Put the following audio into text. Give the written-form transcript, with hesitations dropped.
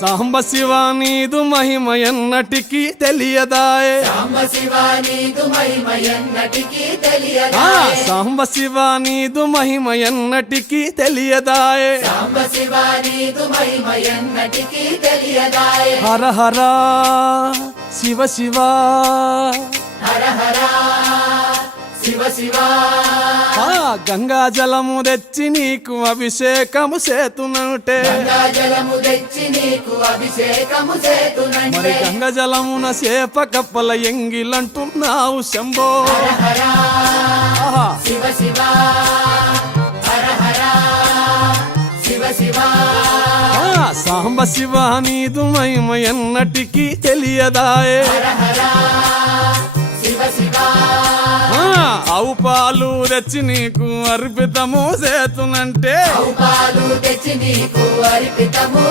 సాంబ శివ నీదు మహిమ ఎన్నటికీ తెలియదాయే సాంబ శివ నీదు మహిమ ఎన్నటికీ తెలియదాయే సాంబ శివ నీదు మహిమ ఎన్నటికీ తెలియదాయే సాంబ శివ నీదు మహిమ ఎన్నటికీ తెలియదాయే హర హర శివ శివ హర హర శివ శివ గంగా జలము తెచ్చి నీకు అభిషేకము చేతునంటే గంగా జలము తెచ్చి నీకు అభిషేకము మరి చేతునంటే గంగ జలమున చేప కప్పల ఎంగిలంటున్నావు శంభో హర హర ఆహా. శివ శివ హర హర శివ శివ సాంబ శివ నీదు మహిమ ఎన్నటికీ తెలియదాయే హర హర శివ శివ ఆవు పాలు తెచ్చి నీకు అర్పితము చేతునంటే పాలు తెచ్చి నీకు అర్పితము